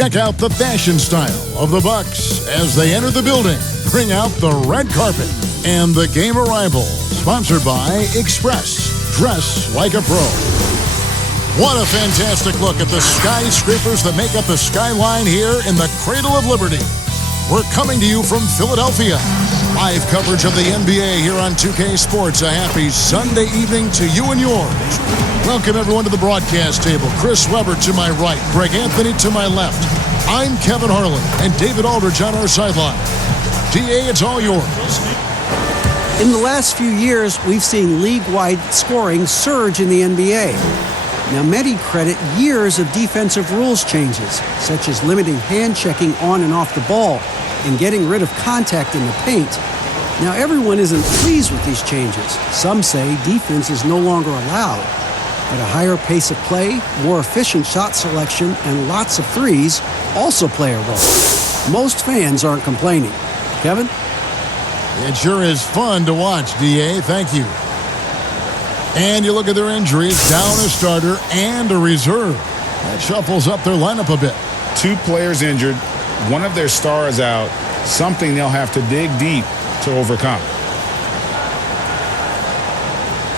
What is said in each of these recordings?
Check out the fashion style of the Bucks as they enter the building. Bring out the red carpet and the game arrival. Sponsored by Express. Dress like a pro. What a fantastic look at the skyscrapers that make up the skyline here in the Cradle of Liberty. We're coming to you from Philadelphia. Live coverage of the NBA here on 2K Sports. A happy Sunday evening to you and yours. Welcome everyone to the broadcast table. Chris Webber to my right, Greg Anthony to my left. I'm Kevin Harlan and David Aldridge on our sideline. DA, it's all yours. In the last few years, we've seen league-wide scoring surge in the NBA. Now, many credit years of defensive rules changes, such as limiting hand-checking on and off the ball and getting rid of contact in the paint. Now, everyone isn't pleased with these changes. Some say defense is no longer allowed, but a higher pace of play, more efficient shot selection, and lots of threes also play a role. Most fans aren't complaining. Kevin? It sure is fun to watch, DA. Thank you. And you look at their injuries, down a starter and a reserve. That shuffles up their lineup a bit. 2 players injured, one of their stars out, something they'll have to dig deep to overcome.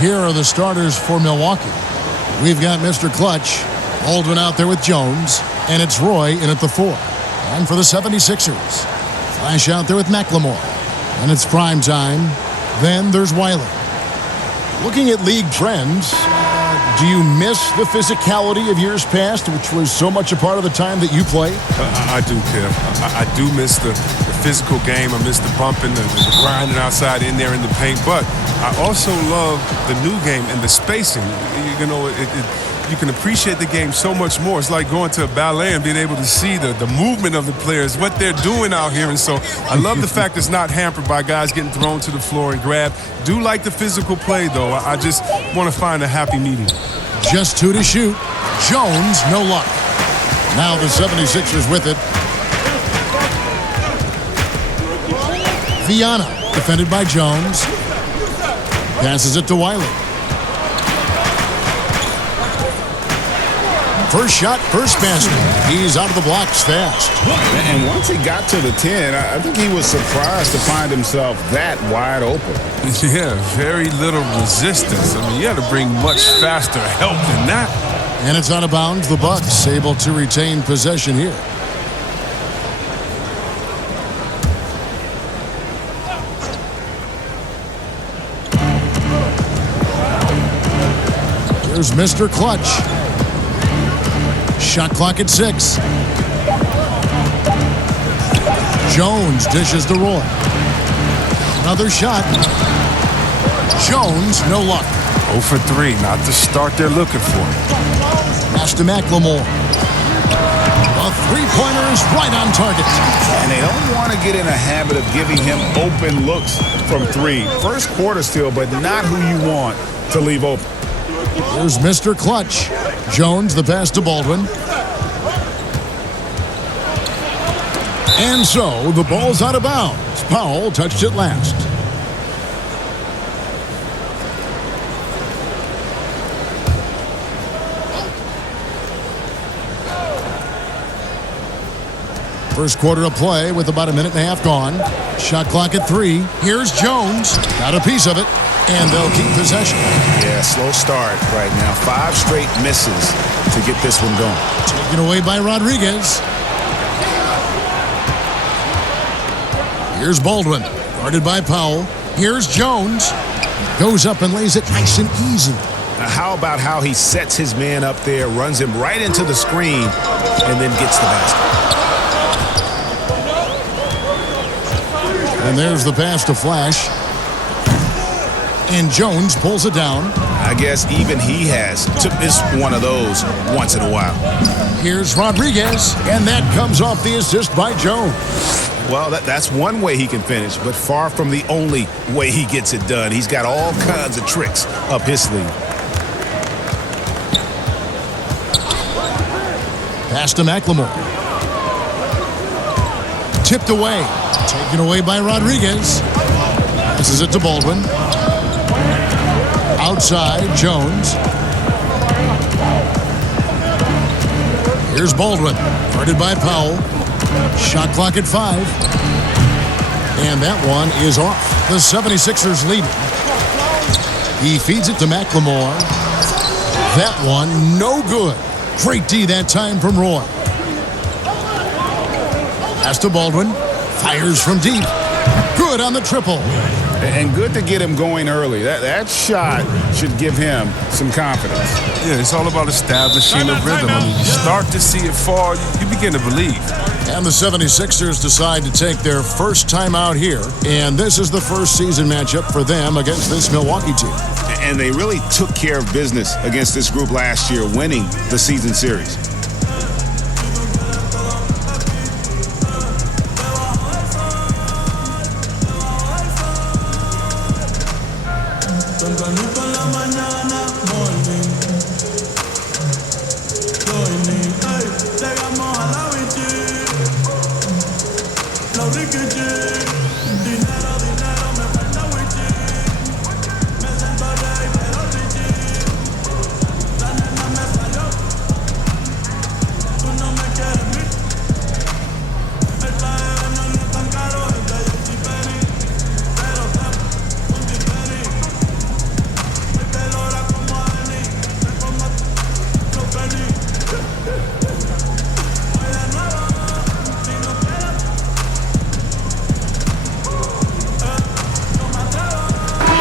Here are the starters for Milwaukee. We've got Mr. Clutch, Baldwin out there with Jones, and it's Roy in at the 4. And for the 76ers, Flash out there with McLemore. And it's prime time. Then there's Wiley. Looking at league trends, do you miss the physicality of years past, which was so much a part of the time that you played? I do, Kev. I do miss the physical game. I miss the bumping, the grinding outside in there in the paint. But I also love the new game and the spacing. You know, you can appreciate the game so much more. It's like going to a ballet and being able to see the movement of the players, what they're doing out here. And so I love the fact it's not hampered by guys getting thrown to the floor and grabbed. Do like the physical play, though. I just want to find a happy medium. Just 2 to shoot. Jones, no luck. Now the 76ers with it. Viana, defended by Jones. Passes it to Wiley. First shot, first basket. He's out of the blocks fast. And once he got to the 10, I think he was surprised to find himself that wide open. Yeah, very little resistance. I mean, you had to bring much faster help than that. And it's out of bounds. The Bucks able to retain possession here. Here's Mr. Clutch. Shot clock at 6. Jones dishes to Roy. Another shot. Jones, no luck. 0 for 3, not the start they're looking for. Pass to McLemore. The three-pointer is right on target. And they don't want to get in a habit of giving him open looks from 3. First quarter still, but not who you want to leave open. Here's Mr. Clutch. Jones, the pass to Baldwin. And so, the ball's out of bounds. Powell touched it last. First quarter of play with about a minute and a half gone. Shot clock at 3. Here's Jones. Got a piece of it. And they'll keep possession. Yeah, slow start right now. 5 straight misses to get this one going. Taken away by Rodriguez. Here's Baldwin. Guarded by Powell. Here's Jones. Goes up and lays it nice and easy. Now, how about how he sets his man up there, runs him right into the screen, and then gets the basket. And there's the pass to Flash. And Jones pulls it down. I guess even he has to miss one of those once in a while. Here's Rodriguez, and that comes off the assist by Jones. Well, that's one way he can finish, but far from the only way he gets it done. He's got all kinds of tricks up his sleeve. Pass to McLemore. Tipped away. Taken away by Rodriguez. Passes it to Baldwin. Outside, Jones. Here's Baldwin, guarded by Powell. Shot clock at 5. And that one is off. The 76ers lead. He feeds it to McLemore. That one, no good. Great D that time from Roy. Pass to Baldwin. Fires from deep. Good on the triple. And good to get him going early. That shot should give him some confidence. Yeah, it's all about establishing a rhythm. I mean, you start to see it fall, you begin to believe. And the 76ers decide to take their first time out here. And this is the first season matchup for them against this Milwaukee team. And they really took care of business against this group last year, winning the season series.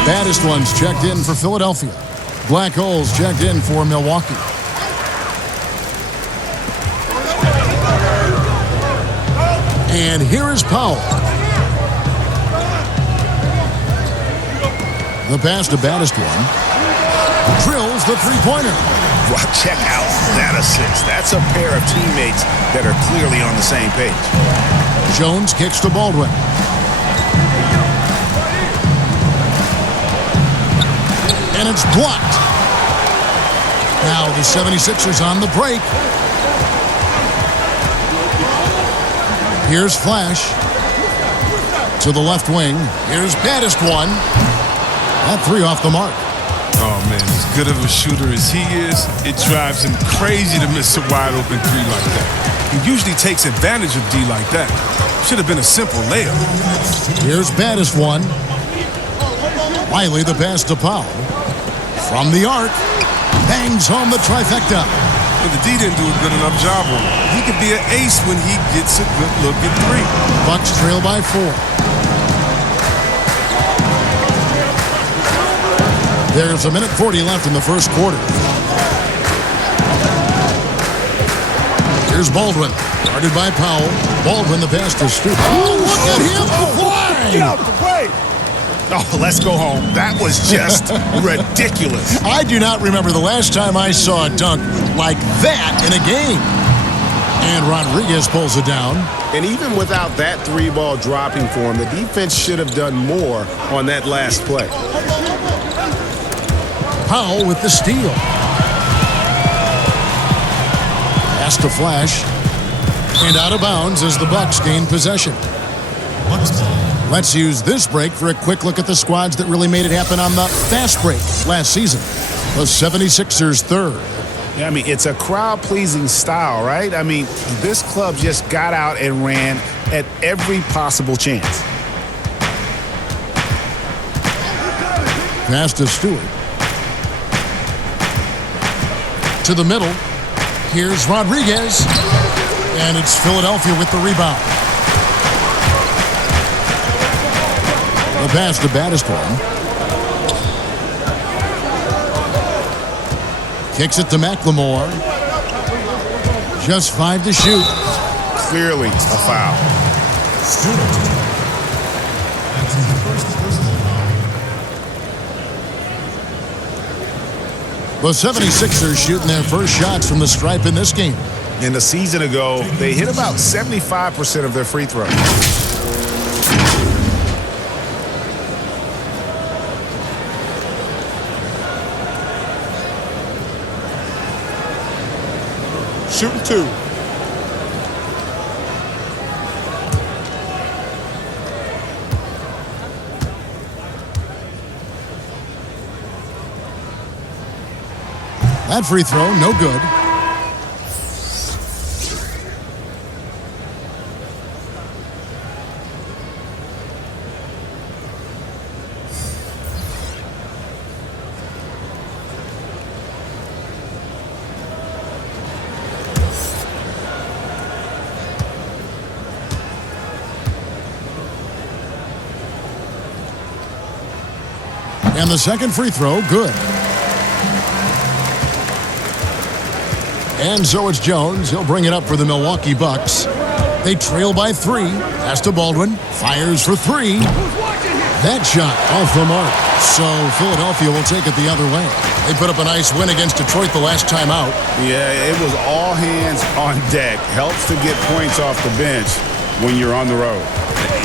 Baddest ones checked in for Philadelphia. Black holes checked in for Milwaukee. And here is Powell. The pass to baddest one. Drills the three-pointer. Well, check out that assist. That's a pair of teammates that are clearly on the same page. Jones kicks to Baldwin. And it's blocked. Now the 76ers on the break. Here's Flash. To the left wing. Here's baddest one. That three off the mark. Oh, man, as good of a shooter as he is, it drives him crazy to miss a wide-open three like that. He usually takes advantage of D like that. Should have been a simple layup. Here's baddest one. Wiley the pass to Powell. From the arc, bangs home the trifecta. But the D didn't do a good enough job on him. He could be an ace when he gets a good look at three. Bucks trail by 4. There's 1:40 left in the first quarter. Here's Baldwin, guarded by Powell. Baldwin the pass to Stewart. Oh, look at him fly! Get out the way! Oh, let's go home. That was just ridiculous. I do not remember the last time I saw a dunk like that in a game. And Rodriguez pulls it down. And even without that three ball dropping for him, the defense should have done more on that last play. Powell with the steal. Pass to Flash. And out of bounds as the Bucks gain possession. Let's use this break for a quick look at the squads that really made it happen on the fast break last season. The 76ers third. Yeah, I mean, it's a crowd-pleasing style, right? I mean, this club just got out and ran at every possible chance. Pass to Stewart. To the middle. Here's Rodriguez. And it's Philadelphia with the rebound. The pass to baddest one. Kicks it to McLemore. Just 5 to shoot. Clearly a foul. The 76ers shooting their first shots from the stripe in this game. And a season ago, they hit about 75% of their free throws. Shooting 2. That free throw, no good. And the second free throw, good. And so it's Jones. He'll bring it up for the Milwaukee Bucks. They trail by 3. Pass to Baldwin. Fires for 3. That shot off the mark. So Philadelphia will take it the other way. They put up a nice win against Detroit the last time out. Yeah, it was all hands on deck. Helps to get points off the bench when you're on the road.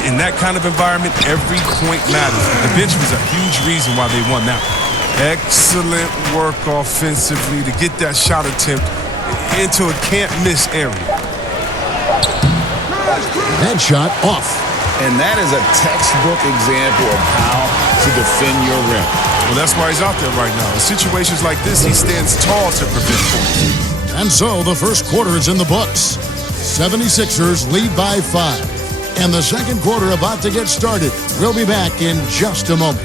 In that kind of environment, every point matters. The bench was a huge reason why they won that one. Excellent work offensively to get that shot attempt into a can't-miss area. That shot off. And that is a textbook example of how to defend your rim. Well, that's why he's out there right now. In situations like this, he stands tall to prevent points. And so the first quarter is in the books. 76ers lead by 5. And the second quarter about to get started. We'll be back in just a moment.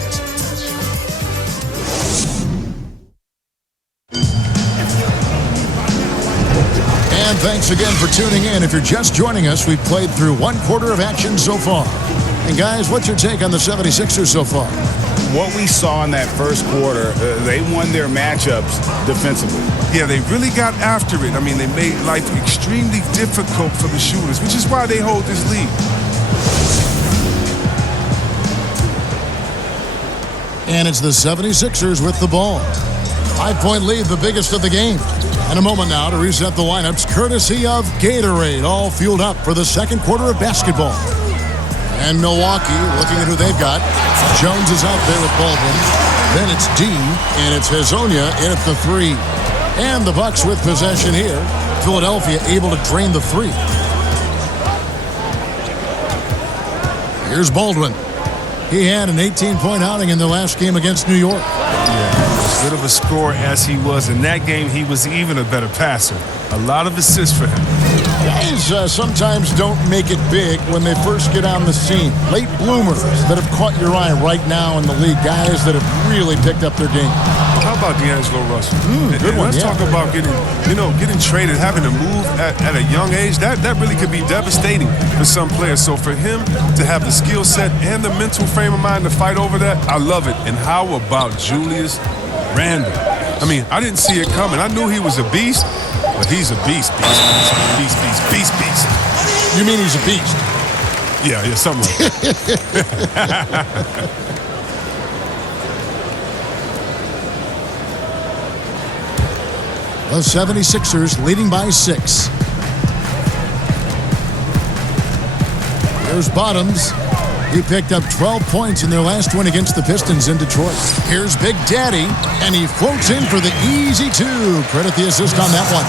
And thanks again for tuning in. If you're just joining us, we've played through one quarter of action so far. And guys, what's your take on the 76ers so far? What we saw in that first quarter, they won their matchups defensively. Yeah, they really got after it. I mean, they made life extremely difficult for the shooters, which is why they hold this lead. And it's the 76ers with the ball. 5-point lead, the biggest of the game. And a moment now to reset the lineups, courtesy of Gatorade, all fueled up for the second quarter of basketball. And Milwaukee, looking at who they've got. Jones is out there with Baldwin. Then it's D, and it's Hezonja in at the 3. And the Bucks with possession here. Philadelphia able to drain the 3. Here's Baldwin. He had an 18-point outing in their last game against New York. As good of a scorer as he was in that game, he was even a better passer. A lot of assists for him. Guys sometimes don't make it big when they first get on the scene. Late bloomers that have caught your eye right now in the league. Guys that have really picked up their game. Well, how about D'Angelo Russell? Good one, Let's talk about getting traded, having to move at a young age. That really could be devastating for some players. So for him to have the skill set and the mental frame of mind to fight over that, I love it. And how about Julius Randle? I mean, I didn't see it coming. I knew he was a beast, but he's a beast. You mean he's a beast? Yeah, something like that. The 76ers leading by 6. Here's Bottoms. He picked up 12 points in their last win against the Pistons in Detroit. Here's Big Daddy, and he floats in for the easy 2. Credit the assist on that one.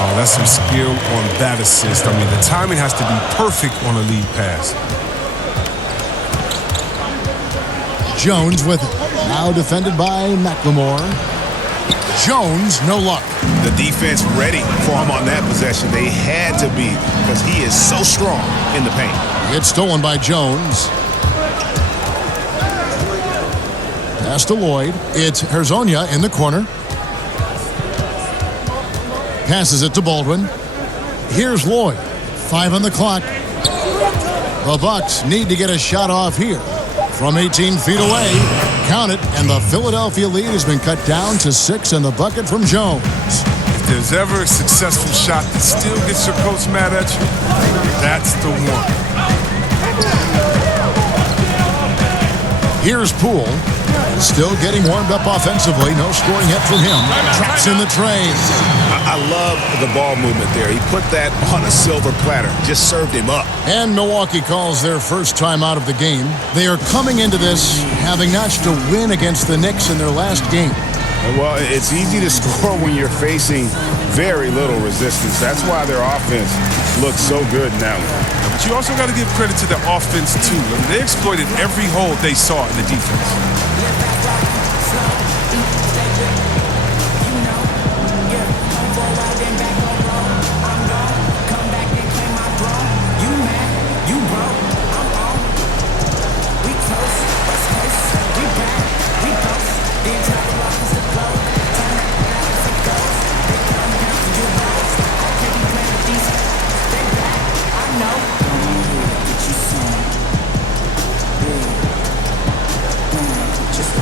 Oh, that's some skill on that assist. I mean, the timing has to be perfect on a lead pass. Jones with it. Now defended by McLemore. Jones, no luck. The defense ready for him on that possession. They had to be because he is so strong in the paint. It's stolen by Jones. Pass to Lloyd. It's Hezonja in the corner. Passes it to Baldwin. Here's Lloyd. 5 on the clock. The Bucks need to get a shot off here. From 18 feet away. Count it, and the Philadelphia lead has been cut down to 6 in the bucket from Jones. If there's ever a successful shot that still gets your coach mad at you, that's the one. Here's Poole. Still getting warmed up offensively. No scoring yet from him. Traps in the train. I love the ball movement there. He put that on a silver platter. Just served him up. And Milwaukee calls their first time out of the game. They are coming into this having notched a win against the Knicks in their last game. Well, it's easy to score when you're facing very little resistance. That's why their offense looks so good now. But you also got to give credit to the offense, too. I mean, they exploited every hole they saw in the defense. Just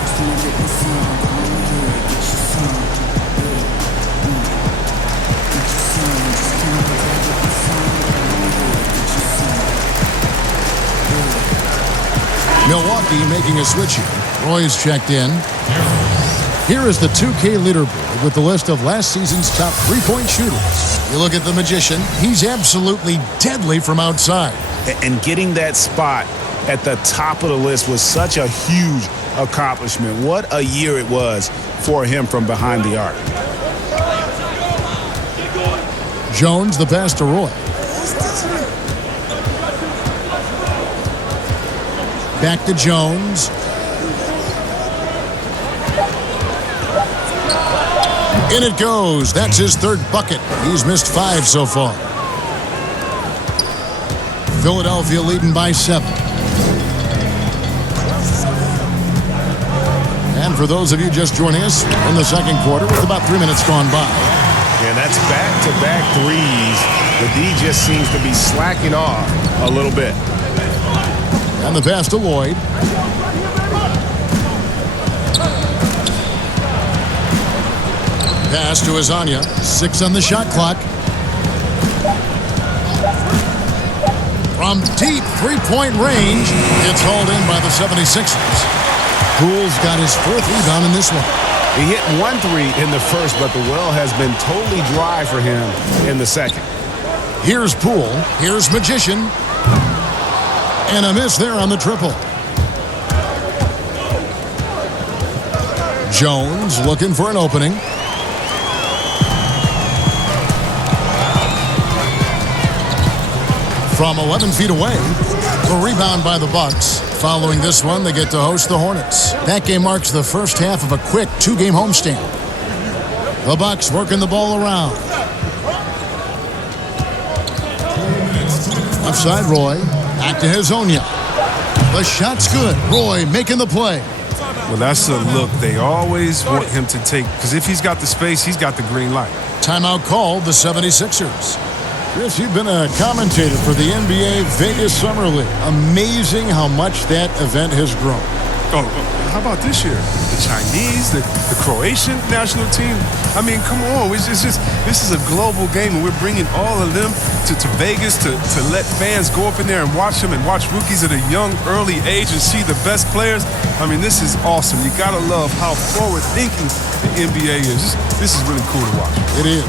Milwaukee making a switch here. Roy's checked in. Here is the 2K leaderboard with the list of last season's top three-point shooters. You look at the Magician, he's absolutely deadly from outside. And getting that spot at the top of the list was such a huge accomplishment. What a year it was for him from behind the arc. Jones, the pass to Roy. Back to Jones. In it goes. That's his third bucket. He's missed 5 so far. Philadelphia leading by 7. And for those of you just joining us in the second quarter with about 3 minutes gone by. And that's back-to-back threes. The D just seems to be slacking off a little bit. And the pass to Lloyd. Pass to Azania. 6 on the shot clock. From deep three-point range, it's hauled in by the 76ers. Poole's got his 4th rebound in this one. He hit 1 3 in the first, but the well has been totally dry for him in the second. Here's Poole. Here's Magician. And a miss there on the triple. Jones looking for an opening. From 11 feet away, the rebound by the Bucks. Following this one, they get to host the Hornets. That game marks the first half of a quick 2-game homestand. The Bucks working the ball around. Upside Roy. Back to Hazonia. The shot's good. Roy making the play. Well, that's a look they always want him to take, because if he's got the space, he's got the green light. Timeout called, the 76ers. Chris, you've been a commentator for the NBA Vegas Summer League. Amazing how much that event has grown. Oh, how about this year? The Chinese, the Croatian national team. I mean, come on. It's just this is a global game, and we're bringing all of them to Vegas to let fans go up in there and watch them and watch rookies at a young, early age and see the best players. I mean, this is awesome. You got to love how forward-thinking the NBA is. This is really cool to watch. It is.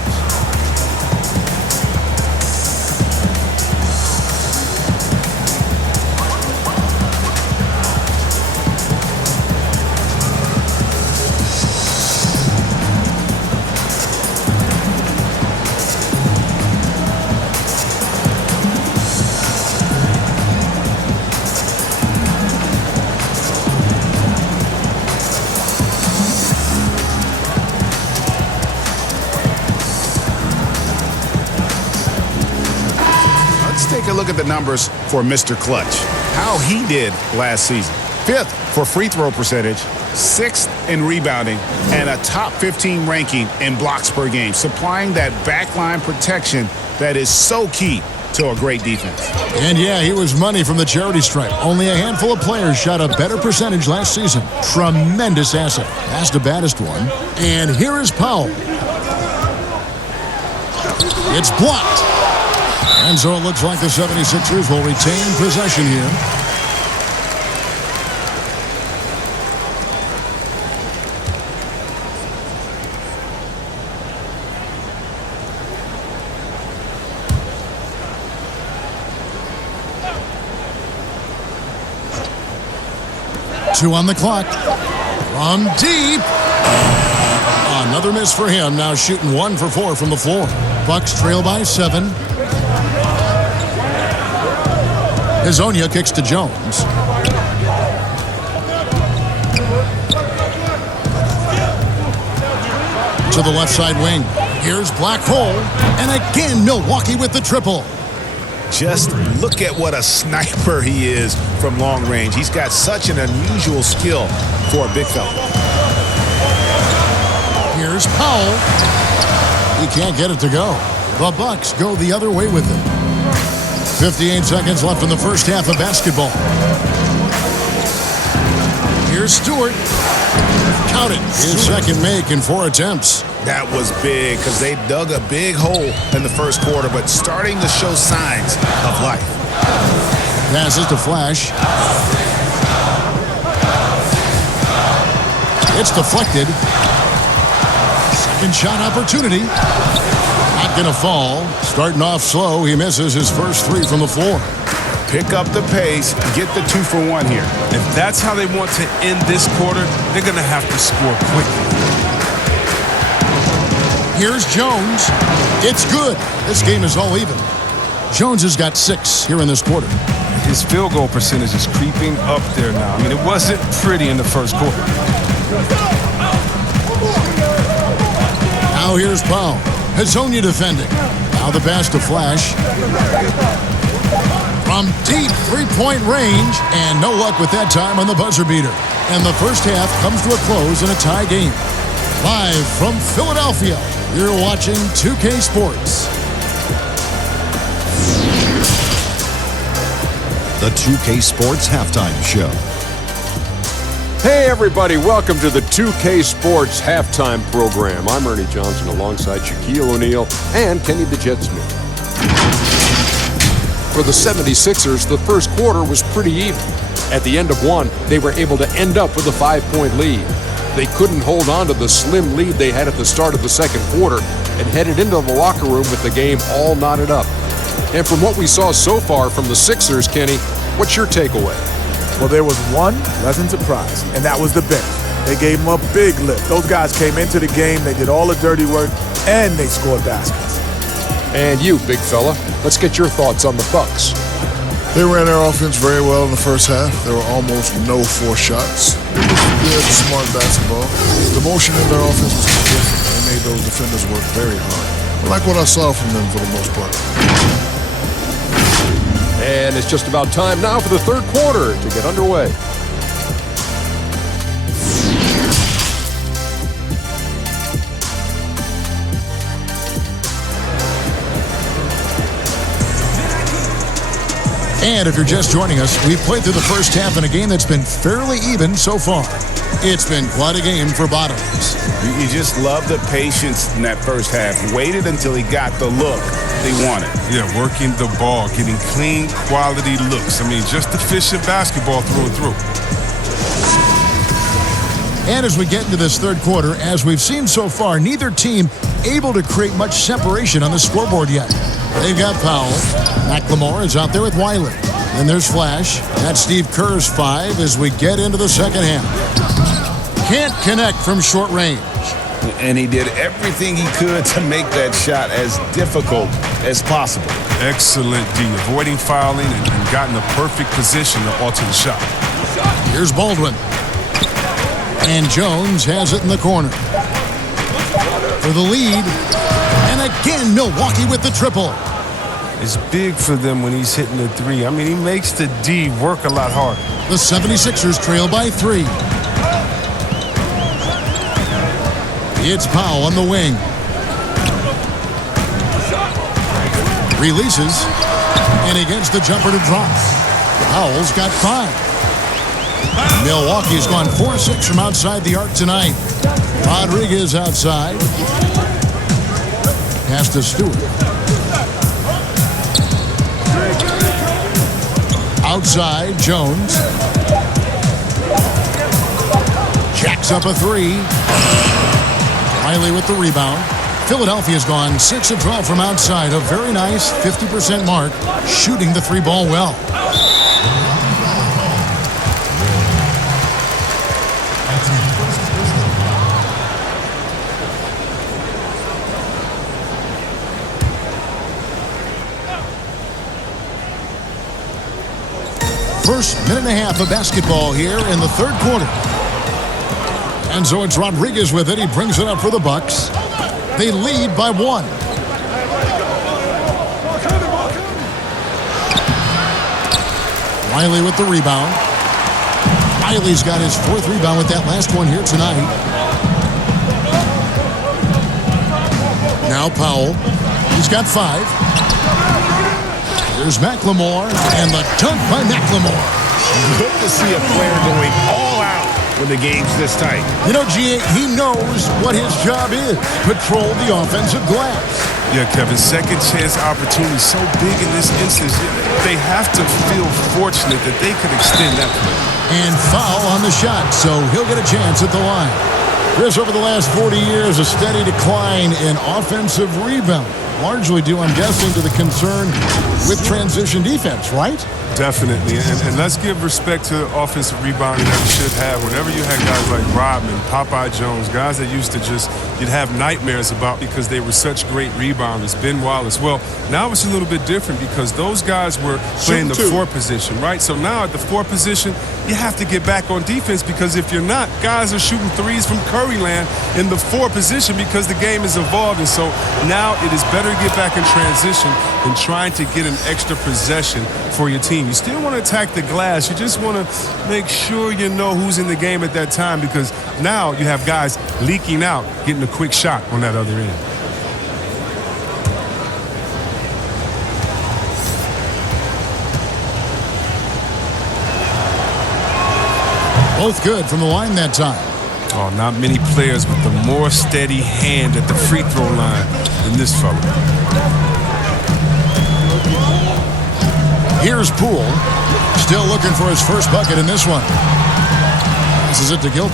Take a look at the numbers for Mr. Clutch. How he did last season. 5th for free throw percentage, 6th in rebounding, and a top 15 ranking in blocks per game, supplying that backline protection that is so key to a great defense. And yeah, he was money from the charity stripe. Only a handful of players shot a better percentage last season. Tremendous asset. That's the baddest one. And here is Powell. It's blocked. And so it looks like the 76ers will retain possession here. Two on the clock. From deep. Another miss for him. Now shooting 1 for 4 from the floor. Bucks trail by 7. Hazonia kicks to Jones. To the left side wing. Here's Black Hole. And again, Milwaukee with the triple. Just look at what a sniper he is from long range. He's got such an unusual skill for a big fella. Here's Powell. He can't get it to go. The Bucks go the other way with it. 58 seconds left in the first half of basketball. Here's Stewart. Count it. His second make in 4 attempts. That was big because they dug a big hole in the first quarter, but starting to show signs of life. Passes to Flash. It's deflected. Second shot opportunity. Not going to fall. Starting off slow, he misses his first 3 from the floor. Pick up the pace, get the 2 for 1 here. If that's how they want to end this quarter, they're going to have to score quickly. Here's Jones. It's good. This game is all even. Jones has got 6 here in this quarter. His field goal percentage is creeping up there now. I mean, it wasn't pretty in the first quarter. Now here's Powell. Hezonja defending. Now the pass to Flash. From deep three-point range, and no luck with that time on the buzzer beater. And the first half comes to a close in a tie game. Live from Philadelphia, you're watching 2K Sports. The 2K Sports Halftime Show. Hey everybody, welcome to the 2K Sports Halftime Program. I'm Ernie Johnson alongside Shaquille O'Neal and Kenny the Jet Smith. For the 76ers, the first quarter was pretty even. At the end of one, they were able to end up with a 5-point lead. They couldn't hold on to the slim lead they had at the start of the second quarter and headed into the locker room with the game all knotted up. And from what we saw so far from the Sixers, Kenny, what's your takeaway? Well, there was one pleasant surprise, and that was the bench. They gave them a big lift. Those guys came into the game, they did all the dirty work, and they scored baskets. And you, big fella, let's get your thoughts on the Bucks. They ran their offense very well in the first half. There were almost no forced shots. It was good, smart basketball. The motion in their offense was different. They made those defenders work very hard. I like what I saw from them for the most part. And it's just about time now for the third quarter to get underway. And if you're just joining us, we've played through the first half in a game that's been fairly even so far. It's been quite a game for Bottoms. You just love the patience in that first half. Waited until he got the look they wanted. Yeah, working the ball, getting clean, quality looks. I mean, just efficient basketball through and through. And as we get into this third quarter, as we've seen so far, neither team able to create much separation on the scoreboard yet. They've got Powell. McLemore is out there with Wiley. And there's Flash. That's Steve Kerr's 5 as we get into the second half. Can't connect from short range. And he did everything he could to make that shot as difficult as possible. Excellent D, avoiding fouling and got in the perfect position to alter the shot. Here's Baldwin. And Jones has it in the corner. For the lead. And again, Milwaukee with the triple. It's big for them when he's hitting the 3. I mean, he makes the D work a lot harder. The 76ers trail by 3. It's Powell on the wing. Releases. And he gets the jumper to drop. Powell's got 5. Milwaukee's gone 4-6 from outside the arc tonight. Rodriguez outside. Pass to Stewart. Outside, Jones. Jacks up a 3. Wiley with the rebound. Philadelphia's gone 6 of 12 from outside. A very nice 50% mark, shooting the 3-ball well. First minute and a half of basketball here in the third quarter. And so it's Rodriguez with it. He brings it up for the Bucks. They lead by 1. Wiley with the rebound. Wiley's got his 4th rebound with that last one here tonight. Now Powell. He's got 5. There's McLemore, and the dunk by McLemore. Good to see a player going all out when the game's this tight. You know, G.A., he knows what his job is. Patrol the offensive glass. Yeah, Kevin, second chance opportunity so big in this instance. They have to feel fortunate that they could extend that play. And foul on the shot, so he'll get a chance at the line. Chris, over the last 40 years, a steady decline in offensive rebound. Largely due, I'm guessing, to the concern with transition defense, right? Definitely, and let's give respect to offensive rebounding that we should have. Whenever you had guys like Rodman, Popeye Jones, guys that used to you'd have nightmares about because they were such great rebounders, Ben Wallace. Well, now it's a little bit different because those guys were playing the 4 position, right? So now at the 4 position, you have to get back on defense because if you're not, guys are shooting threes from Curryland in the 4 position because the game is evolved. And so now it is better to get back in transition than trying to get an extra possession for your team. You still want to attack the glass. You just want to make sure you know who's in the game at that time because now you have guys leaking out, getting a quick shot on that other end. Both good from the line that time. Oh, not many players with a more steady hand at the free throw line than this fella. Here's Poole, still looking for his first bucket in this one. Passes it to Gilbert.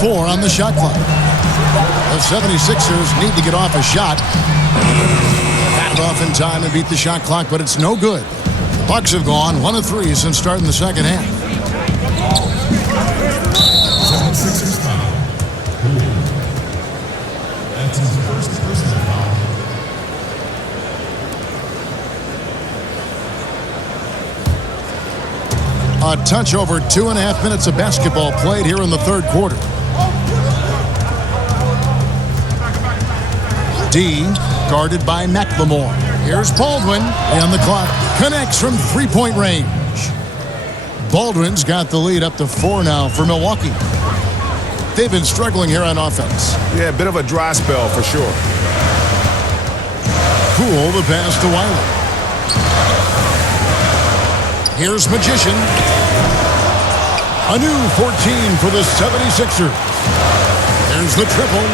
4 on the shot clock. The 76ers need to get off a shot. Got it off in time and beat the shot clock, but it's no good. Bucks have gone 1 of 3 since starting the second half. A touch over 2.5 minutes of basketball played here in the third quarter. D guarded by McLemore. Here's Baldwin on the clock. Connects from three-point range. Baldwin's got the lead up to 4 now for Milwaukee. They've been struggling here on offense. Yeah, a bit of a dry spell for sure. Poole the pass to Wiley. Here's Magician. A new 14 for the 76ers. There's the triple.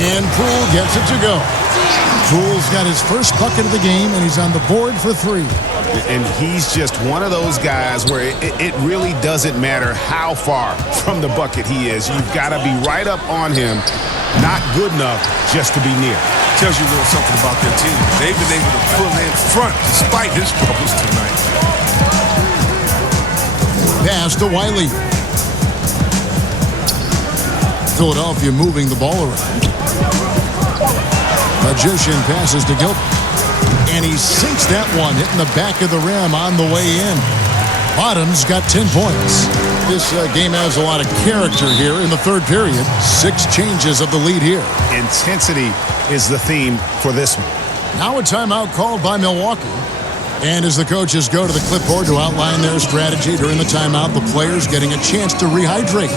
And Poole gets it to go. Poole's got his first bucket of the game, and he's on the board for 3. And he's just one of those guys where it really doesn't matter how far from the bucket he is. You've got to be right up on him, not good enough just to be near. Tells you a little something about their team. They've been able to pull in front despite his troubles tonight. Pass to Wiley. Philadelphia moving the ball around. Magician passes to Gilbert. And he sinks that one, hitting the back of the rim on the way in. Bottoms got 10 points. This game has a lot of character here in the third period. 6 changes of the lead here. Intensity is the theme for this one. Now a timeout called by Milwaukee. And as the coaches go to the clipboard to outline their strategy during the timeout, the players getting a chance to rehydrate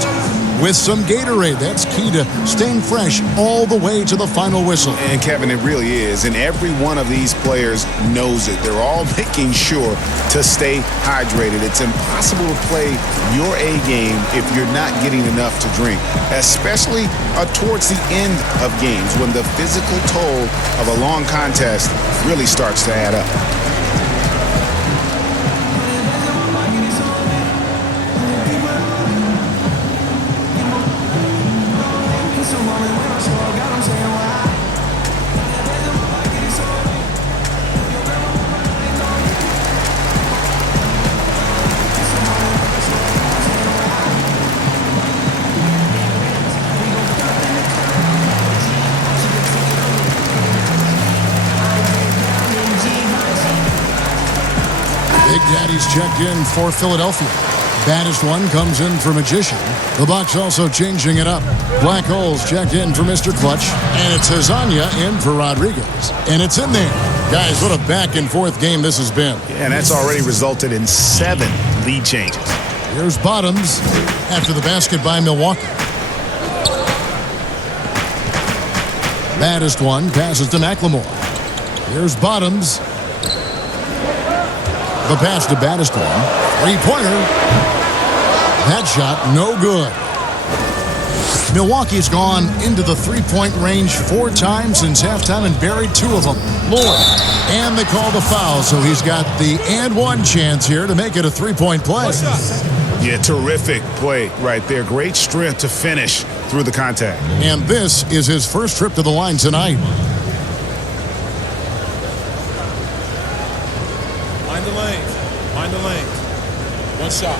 with some Gatorade. That's key to staying fresh all the way to the final whistle. And Kevin, it really is. And every one of these players knows it. They're all making sure to stay hydrated. It's impossible to play your A game if you're not getting enough to drink, especially towards the end of games when the physical toll of a long contest really starts to add up. Big Daddy's checked in for Philadelphia. Baddest one comes in for Magician. The Bucks also changing it up. Black Holes checked in for Mr. Clutch. And it's Hezonja in for Rodriguez. And it's in there. Guys, what a back and forth game this has been. And that's already resulted in 7 lead changes. Here's Bottoms after the basket by Milwaukee. Baddest one passes to McLemore. Here's Bottoms. The pass to Baddest one. 3-pointer. That shot, no good. Milwaukee's gone into the three-point range 4 times since halftime and buried 2 of them. Lord. And they call the foul, so he's got the and one chance here to make it a 3-point play. Yeah, terrific play right there. Great strength to finish through the contact. And this is his first trip to the line tonight. Mind the lanes. Mind the lanes. One shot.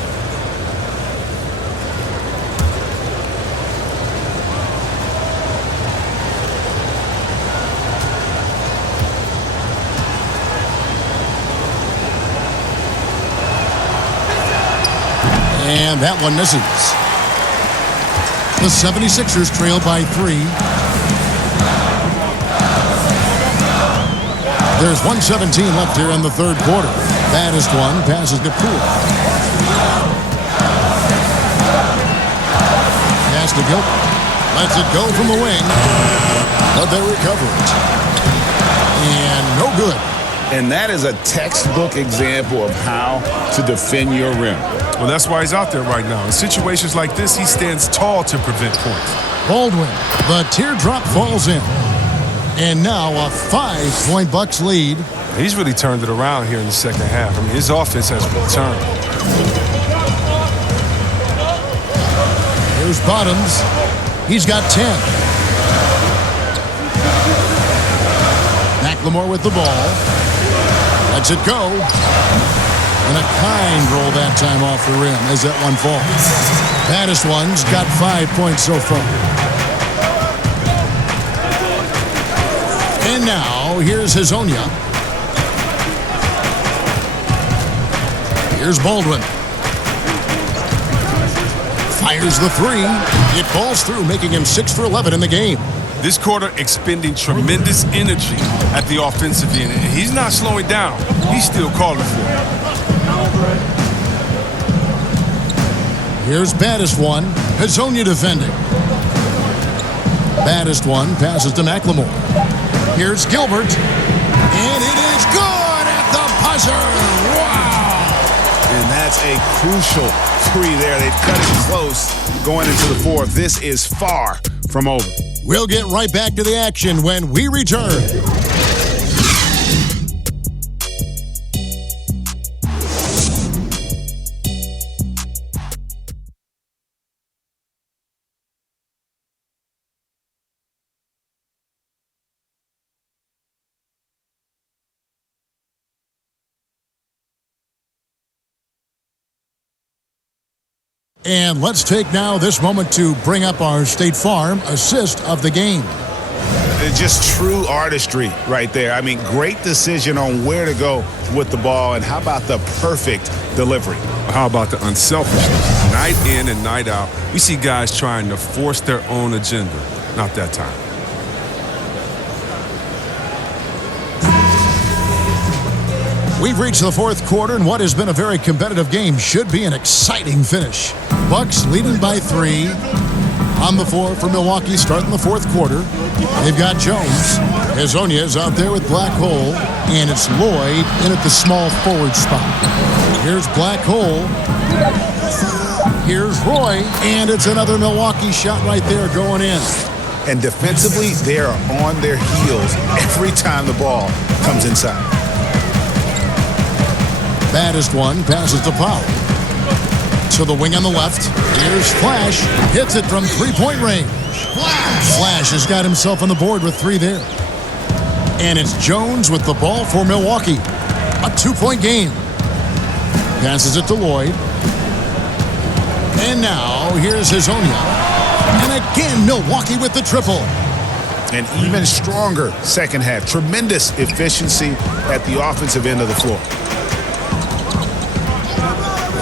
And that one misses. The 76ers trail by 3. There's 1:17 left here in the third quarter. Baddest one passes to Poole. Pass to Gilbert. Lets it go from the wing. But they recover it. And no good. And that is a textbook example of how to defend your rim. Well, that's why he's out there right now. In situations like this, he stands tall to prevent points. Baldwin, the teardrop falls in. And now a 5-point Bucks lead. He's really turned it around here in the second half. I mean, his offense has returned. Here's Bottoms. He's got 10. McLemore with the ball. Lets it go. And a kind roll that time off the rim as that one falls. Baddest one's got 5 points so far. And now, here's Hezonja. Here's Baldwin. Fires the 3. It falls through, making him 6 for 11 in the game. This quarter expending tremendous energy at the offensive end. He's not slowing down. He's still calling for it. Here's Baddest one. Hezonja defending. Baddest one passes to McLemore. Here's Gilbert. And it is good at the buzzer. Wow! And that's a crucial 3 there. They've cut it close going into the fourth. This is far from over. We'll get right back to the action when we return. And let's take now this moment to bring up our State Farm assist of the game. It's just true artistry right there. I mean, great decision on where to go with the ball, and how about the perfect delivery? How about the unselfishness? Night in and night out, we see guys trying to force their own agenda. Not that time. We've reached the fourth quarter, and what has been a very competitive game should be an exciting finish. Bucks leading by 3. On the floor for Milwaukee starting the fourth quarter. They've got Jones. Hezonja is out there with Black Hole, and it's Lloyd in at the small forward spot. Here's Black Hole. Here's Roy, and it's another Milwaukee shot right there going in. And defensively, they are on their heels every time the ball comes inside. Baddest one passes to Powell. To the wing on the left. Here's Flash. Hits it from three-point range. Flash has got himself on the board with 3 there. And it's Jones with the ball for Milwaukee. A 2-point game. Passes it to Lloyd. And now here's Hezonja. And again, Milwaukee with the triple. An even stronger second half. Tremendous efficiency at the offensive end of the floor.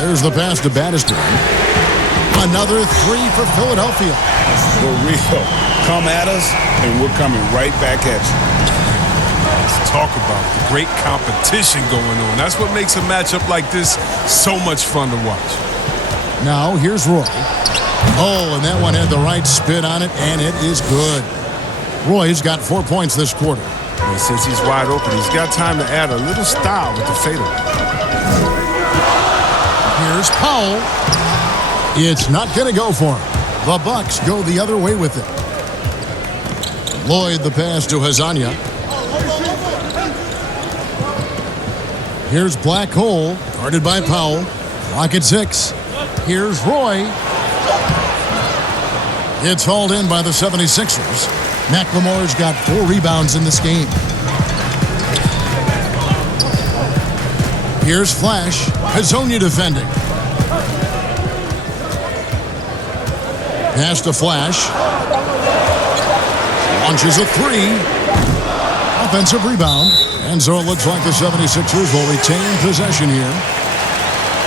There's the pass to Baddest. Another 3 for Philadelphia. For real. Come at us, and we're coming right back at you. Let's talk about the great competition going on. That's what makes a matchup like this so much fun to watch. Now, here's Roy. Oh, and that one had the right spin on it, and it is good. Roy's got 4 points this quarter. And since he's wide open, he's got time to add a little style with the fadeaway. Here's Powell. It's not going to go for him. The Bucks go the other way with it. Lloyd the pass to Hazania. Here's Black Hole, guarded by Powell. Clock at 6. Here's Roy. It's hauled in by the 76ers. McLemore's got 4 rebounds in this game. Here's Flash. Hazonia defending. Pass to Flash. Launches a 3. Offensive rebound. And so it looks like the 76ers will retain possession here.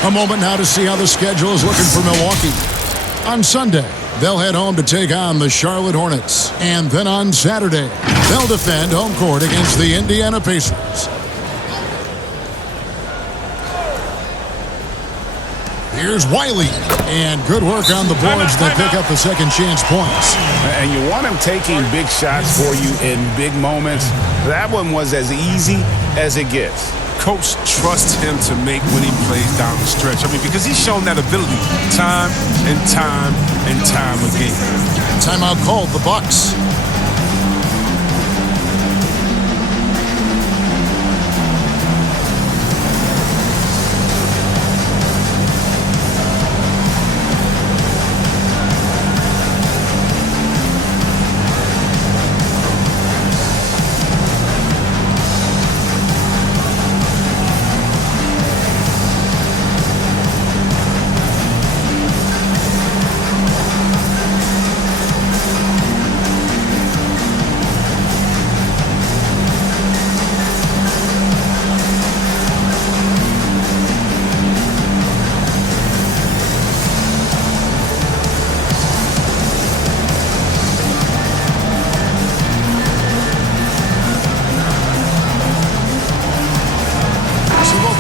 A moment now to see how the schedule is looking for Milwaukee. On Sunday, they'll head home to take on the Charlotte Hornets. And then on Saturday, they'll defend home court against the Indiana Pacers. Here's Wiley. And good work on the boards. They pick up the second chance points. And you want him taking big shots for you in big moments. That one was as easy as it gets. Coach trusts him to make when he plays down the stretch. I mean, because he's shown that ability time and time and time again. Timeout called, the Bucks.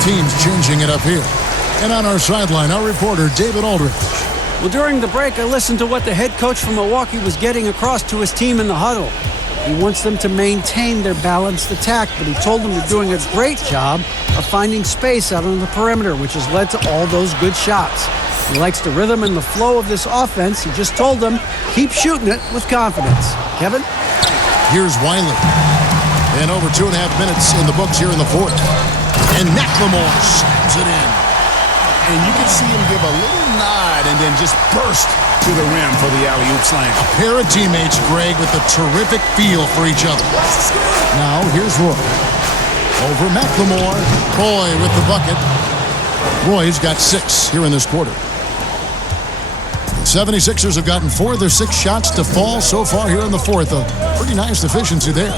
Teams changing it up here. And on our sideline, our reporter, David Aldridge. Well, during the break, I listened to what the head coach from Milwaukee was getting across to his team in the huddle. He wants them to maintain their balanced attack, but he told them they're doing a great job of finding space out on the perimeter, which has led to all those good shots. He likes the rhythm and the flow of this offense. He just told them, keep shooting it with confidence. Kevin? Here's Wiley. And over 2.5 minutes in the books here in the fourth. And McLemore slams it in. And you can see him give a little nod and then just burst to the rim for the alley-oop slam. A pair of teammates, Greg, with a terrific feel for each other. Now, here's Roy. Over McLemore. Roy with the bucket. Roy's got 6 here in this quarter. The 76ers have gotten 4 of their 6 shots to fall so far here in the fourth. A pretty nice efficiency there.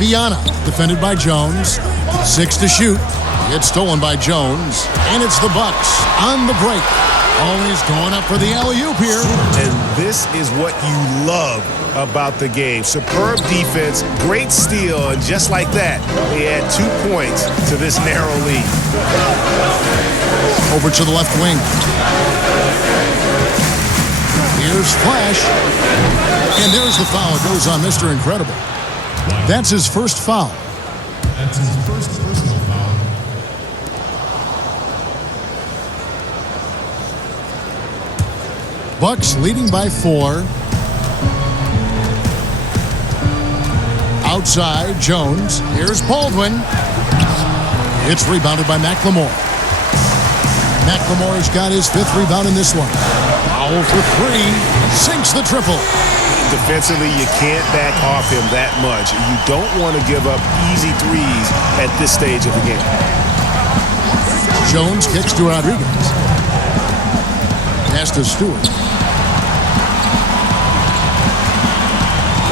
Viana, defended by Jones. 6 to shoot. It's stolen by Jones. And it's the Bucks on the break. Always going up for the alley-oop here. And this is what you love about the game. Superb defense, great steal, and just like that, they add 2 points to this narrow lead. Over to the left wing. Here's Flash. And there's the foul. It goes on Mr. Incredible. That's his first foul. That's his first personal foul. Bucks leading by 4. Outside, Jones. Here's Baldwin. It's rebounded by McLemore. McLemore's got his 5th rebound in this one. Powell for 3. Sinks the triple. Defensively, you can't back off him that much. You don't want to give up easy threes at this stage of the game. Jones kicks to Rodriguez. Pass to Stewart.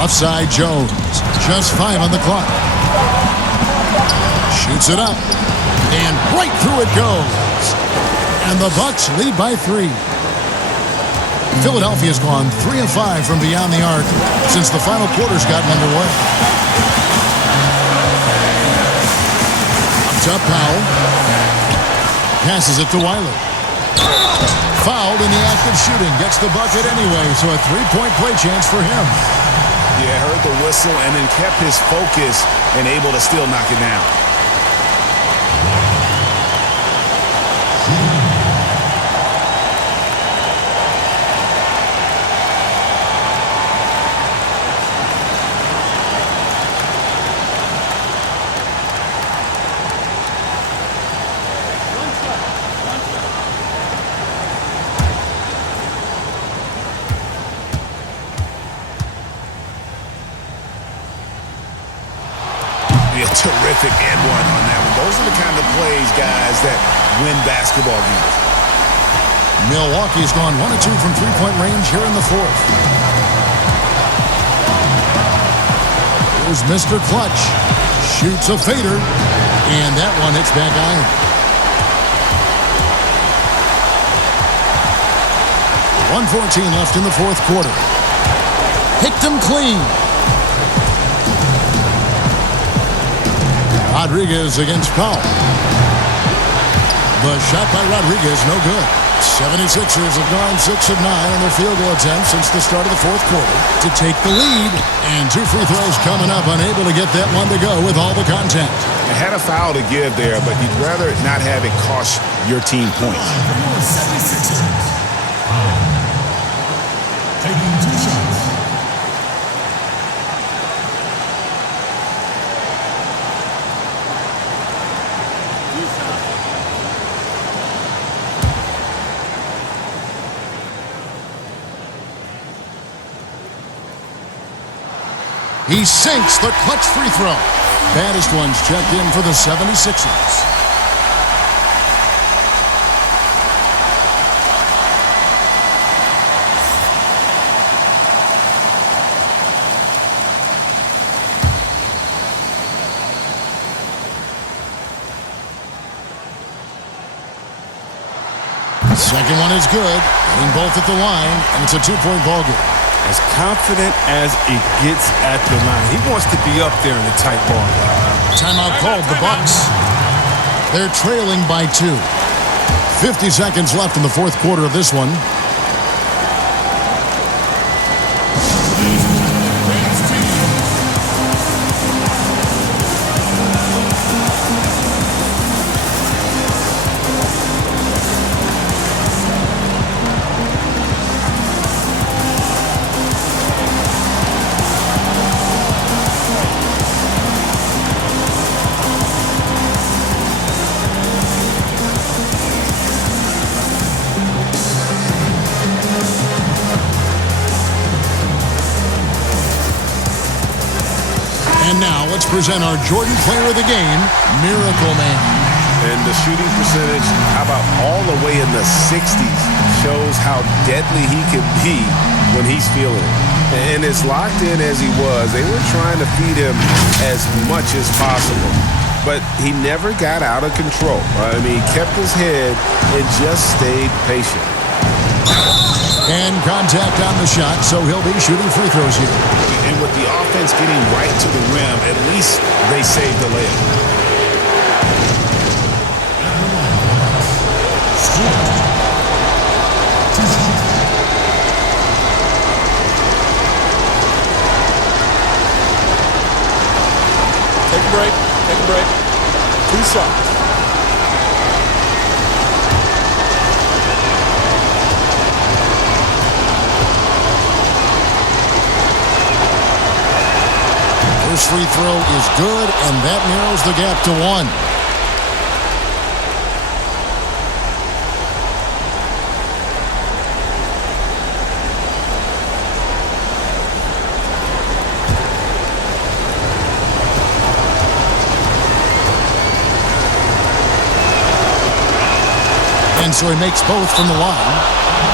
Left side, Jones. Just 5 on the clock. Shoots it up. And right through it goes. And the Bucks lead by 3. Philadelphia's gone 3 of 5 from beyond the arc since the final quarter's gotten underway. Up top, Powell. Passes it to Wiley. Fouled in the act of shooting. Gets the bucket anyway, so a 3-point play chance for him. Yeah, heard the whistle and then kept his focus and able to still knock it down. Terrific and one on that one. Those are the kind of plays, guys, that win basketball games. Milwaukee's gone 1 of 2 from three-point range here in the fourth. Here's Mr. Clutch. Shoots a fader, and that one hits back iron. 1:14 left in the fourth quarter. Picked him clean. Rodriguez against Powell. The shot by Rodriguez, no good. 76ers have gone 6 of 9 on their field goal attempts since the start of the fourth quarter to take the lead. And 2 free throws coming up, unable to get that one to go with all the contact. They had a foul to give there, but you'd rather not have it cost your team points. 76ers. Taking 2 shots. He sinks the clutch free throw. Baddest ones checked in for the 76ers. Second one is good. Hitting both at the line, and it's a 2-point ball game. As confident as it gets at the line. He wants to be up there in the tight ball. Timeout called, the Bucks. They're trailing by 2. 50 seconds left in the fourth quarter of this one. Present our Jordan Player of the Game, Miracle Man. And the shooting percentage, how about all the way in the 60s, shows how deadly he can be when he's feeling it. And as locked in as he was, they were trying to feed him as much as possible. But he never got out of control. I mean, he kept his head and just stayed patient. And contact on the shot, so he'll be shooting free throws here. And with the offense getting right to the rim, at least they saved the layup. Take a break. Take a break. 2 shots. First free throw is good, and that narrows the gap to 1. And so he makes both from the line.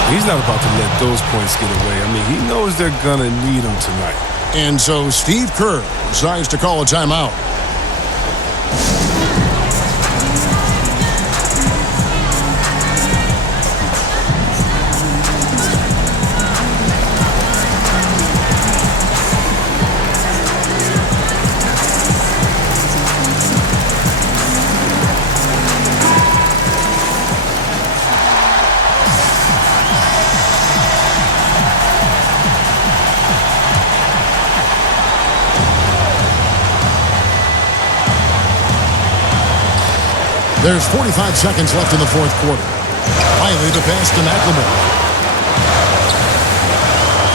He's not about to let those points get away. I mean, he knows they're going to need them tonight. And so Steve Kerr decides to call a timeout. There's 45 seconds left in the fourth quarter. Finally, the pass to McLemore.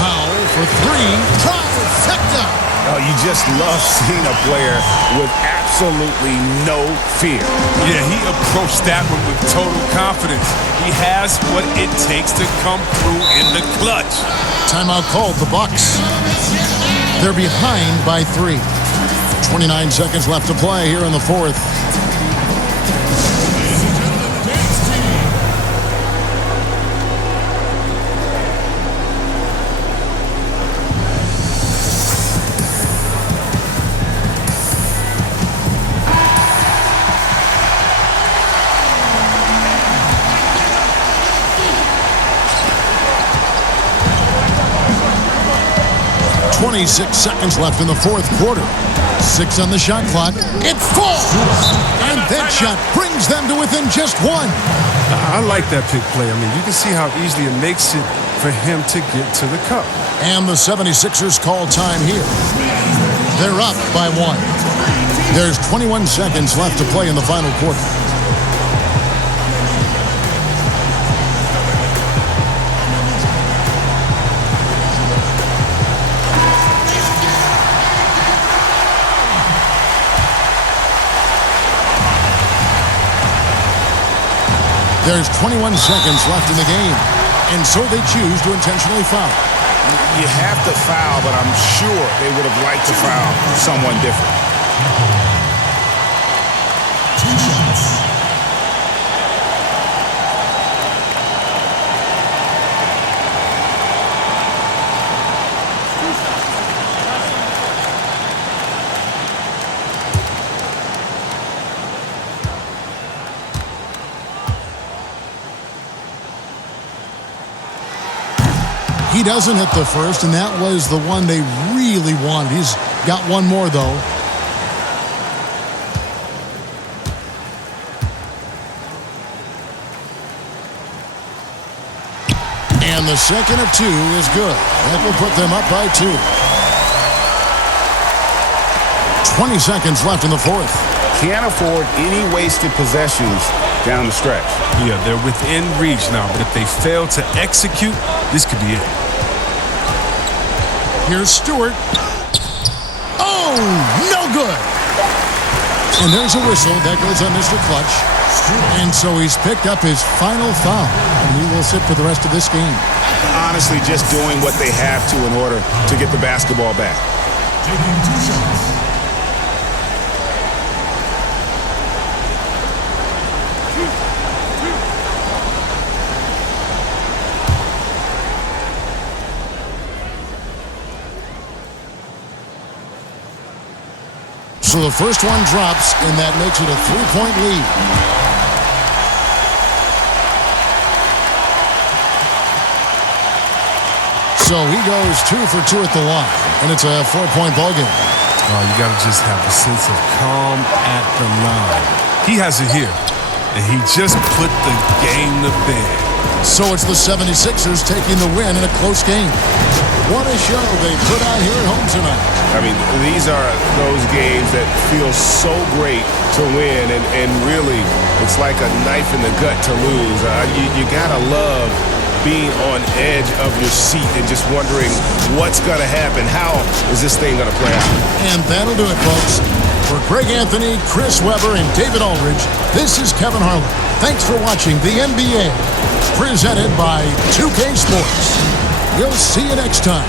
Powell for 3. Trifecta! Oh, you just love seeing a player with absolutely no fear. Yeah, he approached that one with total confidence. He has what it takes to come through in the clutch. Timeout called, the Bucks. They're behind by 3. 29 seconds left to play here in the fourth. Ladies and gentlemen, dance team. 26 seconds left in the fourth quarter. 6 on the shot clock. It falls! And that shot brings them to within just 1. I like that pick play. I mean, you can see how easily it makes it for him to get to the cup. And the 76ers call time here. They're up by 1. There's 21 seconds left to play in the final quarter. There's 21 seconds left in the game, and so they choose to intentionally foul. You have to foul, but I'm sure they would have liked to foul someone different. 2 shots. He doesn't hit the first, and that was the one they really wanted. He's got one more, though. And the second of 2 is good. That will put them up by 2. 20 seconds left in the fourth. Can't afford any wasted possessions down the stretch. Yeah, they're within reach now, but if they fail to execute, this could be it. Here's Stewart. Oh, no good. And there's a whistle. That goes on Mr. Clutch. And so he's picked up his final foul. And he will sit for the rest of this game. Honestly, just doing what they have to in order to get the basketball back. Taking 2 shots. So the first one drops, and that makes it a 3-point lead. So he goes 2 for 2 at the line, and it's a 4-point ballgame. Oh, you got to just have a sense of calm at the line. He has it here, and he just put the game to bed. So it's the 76ers taking the win in a close game. What a show they put on here at home tonight. I mean, these are those games that feel so great to win, and really, it's like a knife in the gut to lose. You gotta love being on edge of your seat and just wondering what's gonna happen. How is this thing gonna play out? And that'll do it, folks. For Greg Anthony, Chris Webber, and David Aldridge, this is Kevin Harlan. Thanks for watching the NBA, presented by 2K Sports. We'll see you next time.